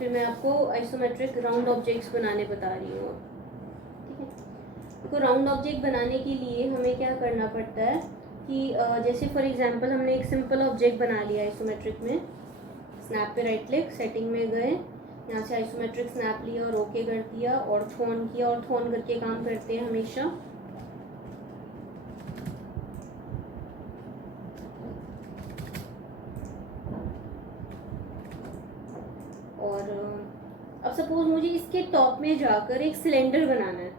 फिर मैं आपको आइसोमेट्रिक राउंड ऑब्जेक्ट्स बनाने बता रही हूँ। ठीक है, तो राउंड ऑब्जेक्ट बनाने के लिए हमें क्या करना पड़ता है कि जैसे फॉर एग्जांपल हमने एक सिंपल ऑब्जेक्ट बना लिया आइसोमेट्रिक में। स्नैप पे राइट क्लिक, सेटिंग में गए, यहाँ से आइसोमेट्रिक स्नैप लिया और ओके कर दिया, ऑर्थो ऑन किया। ऑर्थो ऑन करके काम करते हैं हमेशा। और अब सपोज मुझे इसके टॉप में जाकर एक सिलेंडर बनाना है,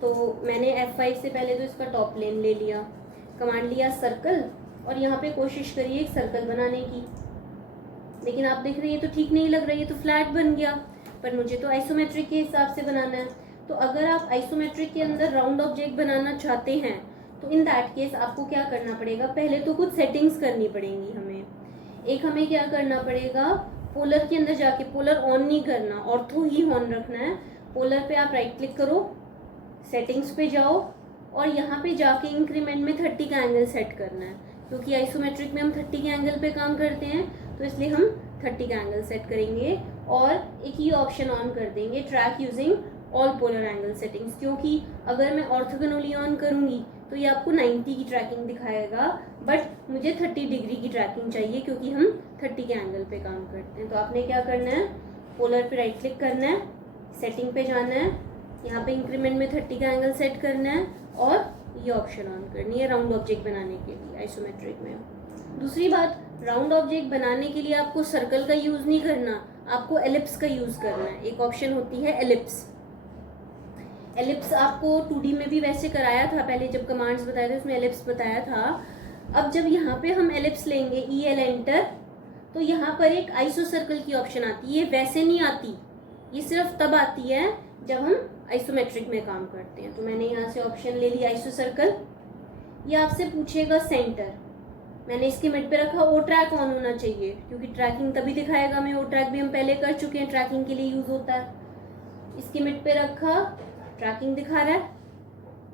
तो मैंने F5 से पहले तो इसका टॉप प्लेन ले लिया, कमांड लिया सर्कल, और यहाँ पे कोशिश करिए एक सर्कल बनाने की। लेकिन आप देख रहे हैं ये तो ठीक नहीं लग रहा है, ये तो फ्लैट बन गया, पर मुझे तो आइसोमेट्रिक के हिसाब से बनाना है। तो अगर आप आइसोमेट्रिक के अंदर राउंड ऑब्जेक्ट बनाना चाहते हैं तो इन दैट केस आपको क्या करना पड़ेगा, पहले तो कुछ सेटिंग्स करनी पड़ेंगी हमें। एक हमें क्या करना पड़ेगा, पोलर के अंदर जाके, पोलर ऑन नहीं करना, ऑर्थो ही ऑन रखना है। पोलर पे आप राइट क्लिक करो, सेटिंग्स पे जाओ और यहाँ पे जाके इंक्रीमेंट में 30 का एंगल सेट करना है, क्योंकि आइसोमेट्रिक में हम 30 के एंगल पे काम करते हैं, तो इसलिए हम 30 का एंगल सेट करेंगे। और एक ही ऑप्शन ऑन कर देंगे, track using all polar angle settings, क्योंकि अगर मैं ऑर्थोगोनली ऑन करूँगी तो ये आपको 90 की ट्रैकिंग दिखाएगा, बट मुझे 30 डिग्री की ट्रैकिंग चाहिए क्योंकि हम 30 के एंगल पे काम करते हैं। तो आपने क्या करना है, पोलर पे राइट क्लिक करना है, सेटिंग पे जाना है, यहाँ पे इंक्रीमेंट में 30 का एंगल सेट करना है और ये ऑप्शन ऑन करनी है राउंड ऑब्जेक्ट बनाने के लिए आइसोमेट्रिक में। दूसरी बात, राउंड ऑब्जेक्ट बनाने के लिए आपको सर्कल का यूज़ नहीं करना, आपको एलिप्स का यूज़ करना है। एक ऑप्शन होती है एलिप्स। एलिप्स आपको 2D में भी वैसे कराया था, पहले जब कमांड्स बताए थे उसमें एलिप्स बताया था। अब जब यहाँ पे हम एलिप्स लेंगे, EL एंटर, तो यहाँ पर एक आइसो सर्कल की ऑप्शन आती है। ये वैसे नहीं आती, ये सिर्फ तब आती है जब हम आइसोमेट्रिक में काम करते हैं। तो मैंने यहाँ से ऑप्शन ले लिया आइसो सर्कल। ये आपसे पूछेगा सेंटर, मैंने इसके मिड पे रखा ओ ट्रैक ऑन होना चाहिए, क्योंकि ट्रैकिंग तभी दिखाएगा। मैं ओ ट्रैक भी हम पहले कर चुके हैं, ट्रैकिंग के लिए यूज होता है। इसके मिड पे रखा, ट्रैकिंग दिखा रहा है।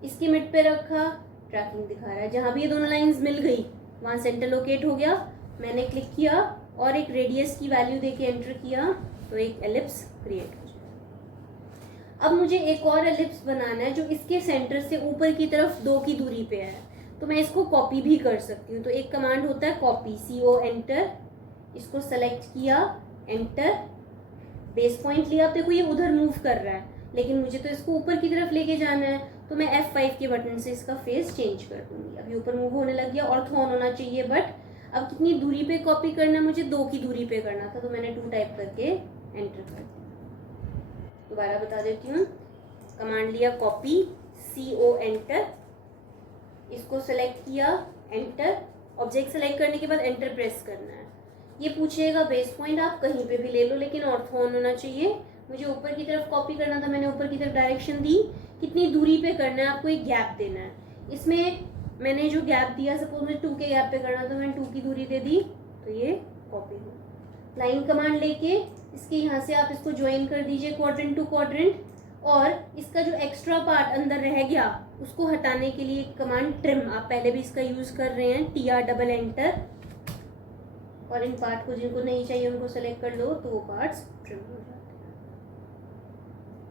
इसके मिड पे रखा, ट्रैकिंग दिखा रहा है। जहाँ भी ये दोनों लाइंस मिल गई वहाँ सेंटर लोकेट हो गया। मैंने क्लिक किया और एक रेडियस की वैल्यू देके एंटर किया, तो एक एलिप्स क्रिएट हो जाए। अब मुझे एक और एलिप्स बनाना है जो इसके सेंटर से ऊपर की तरफ 2 की दूरी पे है, तो मैं इसको कॉपी भी कर सकती हूँ। तो एक कमांड होता है कॉपी, CO एंटर, इसको सेलेक्ट किया, एंटर, बेस पॉइंट लिया। अब देखो ये उधर मूव कर रहा है, लेकिन मुझे तो इसको ऊपर की तरफ लेके जाना है, तो मैं F5 के बटन से इसका फेस चेंज कर दूंगी। अभी ऊपर मूव होने लग गया, ऑर्थो ऑन होना चाहिए, बट अब कितनी दूरी पे कॉपी करना है, मुझे 2 की दूरी पे करना था, तो मैंने 2 टाइप करके एंटर कर दिया। दोबारा बता देती हूँ, कमांड लिया कॉपी, CO एंटर, इसको सेलेक्ट किया, एंटर, ऑब्जेक्ट सेलेक्ट करने के बाद एंटर प्रेस करना है। ये पूछेगा बेस पॉइंट आप कहीं पे भी ले लो, लेकिन ऑर्थो ऑन होना चाहिए। मुझे ऊपर की तरफ कॉपी करना था, मैंने ऊपर की तरफ डायरेक्शन दी। कितनी दूरी पे करना है, आपको एक गैप देना है। इसमें मैंने जो गैप दिया, सपोज मुझे 2 के गैप पे करना, तो मैंने 2 की दूरी दे दी, तो ये कॉपी हो। लाइन कमांड लेके इसके यहाँ से आप इसको ज्वाइन कर दीजिए क्वाड्रेंट टू क्वाड्रेंट, और इसका जो एक्स्ट्रा पार्ट अंदर रह गया उसको हटाने के लिए कमांड ट्रिम, आप पहले भी इसका यूज कर रहे हैं, TR डबल एंटर, और इन पार्ट को जिनको नहीं चाहिए उनको सेलेक्ट कर लो, तो वो पार्ट्स ट्रिम हो जाते हैं।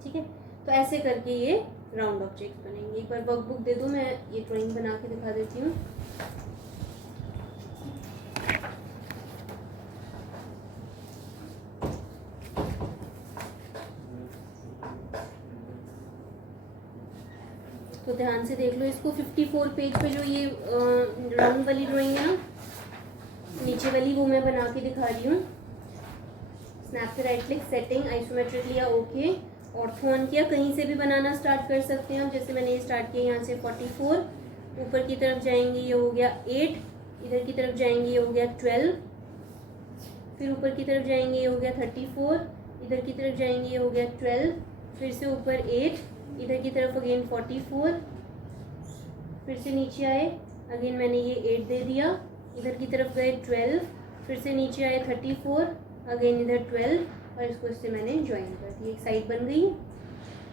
ठीक है, तो ऐसे करके ये राउंड ऑब्जेक्ट बनेंगे। एक बार वर्कबुक दे दो, मैं ये ड्राइंग बना के दिखा देती हूँ। तो ध्यान से देख लो इसको। 54 पेज पे जो ये राउंड वाली ड्राइंग है ना, नीचे वाली, वो मैं बना के दिखा रही हूँ। स्नैप पे राइट क्लिक, सेटिंग, आइसोमेट्रिक लिया, ओके, ऑर्थो ऑन किया। कहीं से भी बनाना स्टार्ट कर सकते हैं हम, जैसे मैंने ये स्टार्ट किया यहाँ से 44, ऊपर की तरफ जाएंगे ये हो गया 8, इधर की तरफ जाएंगे ये हो गया 12, फिर ऊपर की तरफ जाएंगे ये हो गया 34, इधर की तरफ जाएंगे ये हो गया 12, फिर से ऊपर 8, इधर की तरफ अगेन 44, फिर से नीचे आए, अगेन मैंने ये 8 दे दिया, इधर की तरफ गए 12, फिर से नीचे आए 34, अगेन इधर 12, और इसको इससे मैंने ज्वाइन कर दिया, एक साइड बन गई।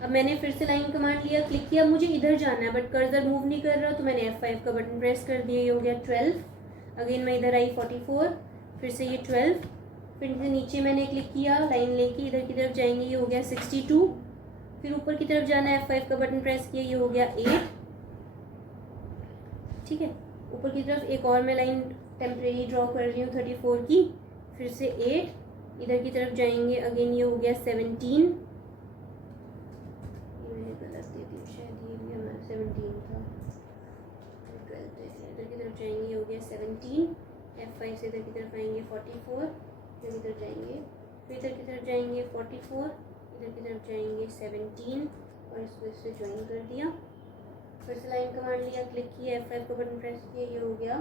अब मैंने फिर से लाइन कमांड लिया, क्लिक किया, मुझे इधर जाना है बट कर्सर मूव नहीं कर रहा, तो मैंने F5 का बटन प्रेस कर दिया, ये हो गया 12, अगेन मैं इधर आई 44, फिर से ये 12, फिर से नीचे मैंने क्लिक किया, लाइन लेके इधर की तरफ जाएंगे, ये हो गया 62। फिर ऊपर की तरफ जाना है, F5 का बटन प्रेस किया, ये हो गया 8। ठीक है, ऊपर की तरफ एक और मैं लाइन टेम्परेरी ड्रॉ कर रही हूँ 34 की, फिर से 8, इधर की तरफ जाएंगे अगेन, ये हो गया 17। ये मैंने गलत दे दी शायद, ये भी हमारा 17 था, 12 दे दिया। इधर की तरफ जाएंगे, ये हो गया 17। F5 से इधर की तरफ आएंगे 44, इधर की तरफ जाएंगे, फिर इधर की तरफ जाएंगे 44, इधर की तरफ जाएंगे 17 और इसको इससे ज्वाइन कर दिया। फिर से लाइन कमांड लिया, क्लिक किया, F5 का बटन प्रेस किया, ये हो गया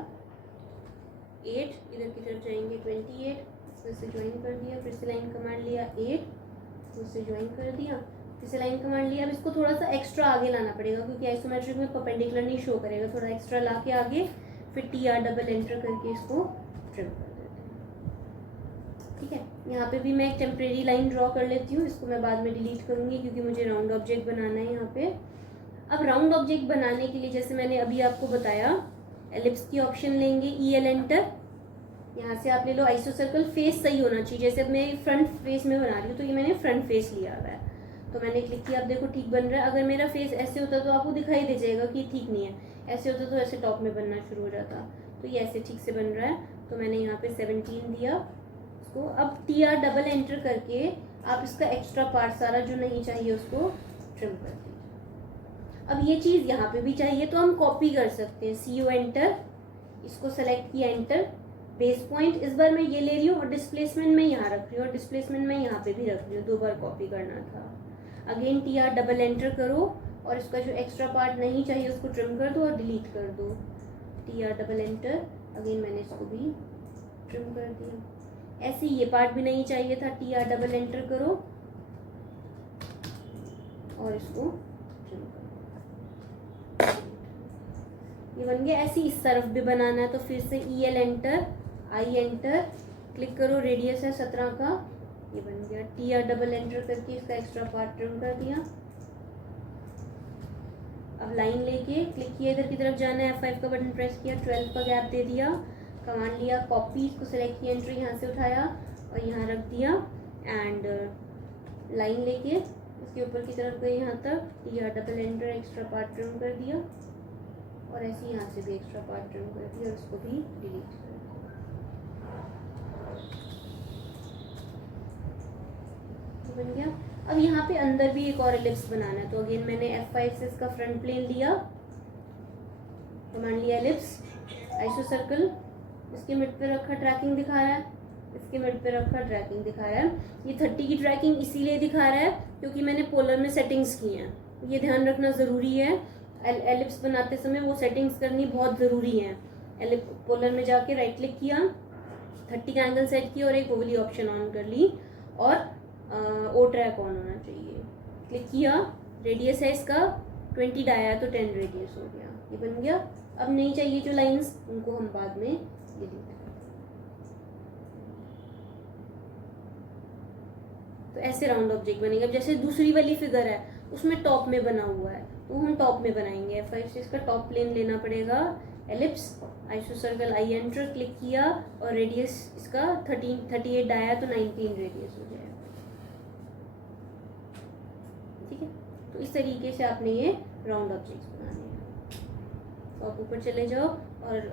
8, इधर की तरफ जाएंगे 28, इसको इससे ज्वाइन कर दिया। फिर से लाइन कमांड लिया 8, उससे ज्वाइन कर दिया। फिर से लाइन कमांड लिया। अब इसको थोड़ा सा एक्स्ट्रा आगे लाना पड़ेगा क्योंकि आइसोमेट्रिक में परपेंडिकुलर नहीं शो करेगा, थोड़ा एक्स्ट्रा ला के आगे, फिर TR डबल एंटर करके इसको ट्रिम कर देते हैं। ठीक है, यहाँ पे भी मैं एक टेम्परेरी लाइन ड्रॉ कर लेती हूँ, इसको मैं बाद में डिलीट करूँगी क्योंकि मुझे राउंड ऑब्जेक्ट बनाना है यहाँ पे। अब राउंड ऑब्जेक्ट बनाने के लिए जैसे मैंने अभी आपको बताया, एलिप्स की ऑप्शन लेंगे, EL एंटर, यहाँ से आप ले लो आइसोसर्कल, फेस सही होना चाहिए। जैसे अब मैं फ्रंट फेस में बना रही हूँ तो ये मैंने फ्रंट फेस लिया हुआ है, तो मैंने क्लिक किया, अब देखो ठीक बन रहा है। अगर मेरा फेस ऐसे होता तो आपको दिखाई दे जाएगा कि ठीक नहीं है, ऐसे होता तो ऐसे टॉप में बनना शुरू हो जाता, तो ये ऐसे ठीक से बन रहा है। तो मैंने यहाँ पे 17 दिया इसको। अब TR डबल एंटर करके आप इसका एक्स्ट्रा पार्ट सारा जो नहीं चाहिए उसको ट्रिम कर दीजिए। अब ये चीज़ यहाँ पे भी चाहिए तो हम कॉपी कर सकते हैं, CO एंटर, इसको सेलेक्ट किया, एंटर, बेस पॉइंट इस बार मैं ये ले रही हूँ और डिस्प्लेसमेंट मैं यहाँ रख रही हूँ और डिस्प्लेसमेंट मैं यहाँ पे भी रख रही हूँ, 2 बार कॉपी करना था। अगेन TR डबल एंटर करो और इसका जो एक्स्ट्रा पार्ट नहीं चाहिए उसको ट्रिम कर दो और डिलीट कर दो। TR डबल एंटर, अगेन मैंने इसको भी ट्रिम कर दिया। ऐसे ये पार्ट भी नहीं चाहिए था, TR डबल एंटर करो और इसको ट्रिम कर दो। ये बन गया। ऐसे इस तरफ भी बनाना है तो फिर से EL enter, I enter, click करो, रेडियस है 17 का, ये बन गया। TR डबल एंटर करके इसका एक्स्ट्रा पार्ट ट्रिम कर दिया। अब लाइन लेके क्लिक किया, इधर की तरफ जाना है, F5 का बटन प्रेस किया, 12 का गैप दे दिया, कमांड लिया, कॉपी, इसको सेलेक्ट किया, एंट्री यहाँ से उठाया और यहाँ रख दिया एंड लाइन लेके इसके ऊपर की तरफ गए यहाँ तक, TR double enter, extra part trim कर दिया और ऐसे यहाँ से भी एक्स्ट्रा पार्ट ट्रिम कर दिया और उसको भी डिलीट कर दिया। बन गया। अब यहाँ पे अंदर भी एक और एलिप्स बनाना है तो अगेन मैंने F5 से इसका फ्रंट प्लेन लिया, कमांड लिया एलिप्स, आइसोसर्कल, इसके मिड पे रखा, ट्रैकिंग दिखा रहा है, इसके मिड पे रखा, ट्रैकिंग दिखा रहा है। ये 30 की ट्रैकिंग इसीलिए दिखा रहा है क्योंकि मैंने पोलर में सेटिंग्स की हैं, ये ध्यान रखना ज़रूरी है। एलिप्स बनाते समय वो सेटिंग्स करनी बहुत ज़रूरी है। पोलर में जाके राइट क्लिक किया, 30 का एंगल सेट किया और एक ओवली ऑप्शन ऑन कर ली और ओ ट्रैक ऑन होना चाहिए, क्लिक किया, रेडियस है इसका 20 डाया तो 10 रेडियस हो गया, ये बन गया। अब नहीं चाहिए जो लाइंस उनको हम बाद में डिलीट करें। तो ऐसे राउंड ऑब्जेक्ट बनेगा। अब जैसे दूसरी वाली फिगर है उसमें टॉप में बना हुआ है तो हम टॉप में बनाएंगे। F5 से इसका टॉप प्लेन लेना पड़ेगा, एलिप्स, आइसोसर्कल, I एंटर, क्लिक किया और रेडियस इसका 38 डाया तो 19 रेडियस हो जाएगा। ठीक है, तो इस तरीके से आपने ये राउंड ऑब्जेक्ट्स बनाने हैं। तो आप ऊपर चले जाओ और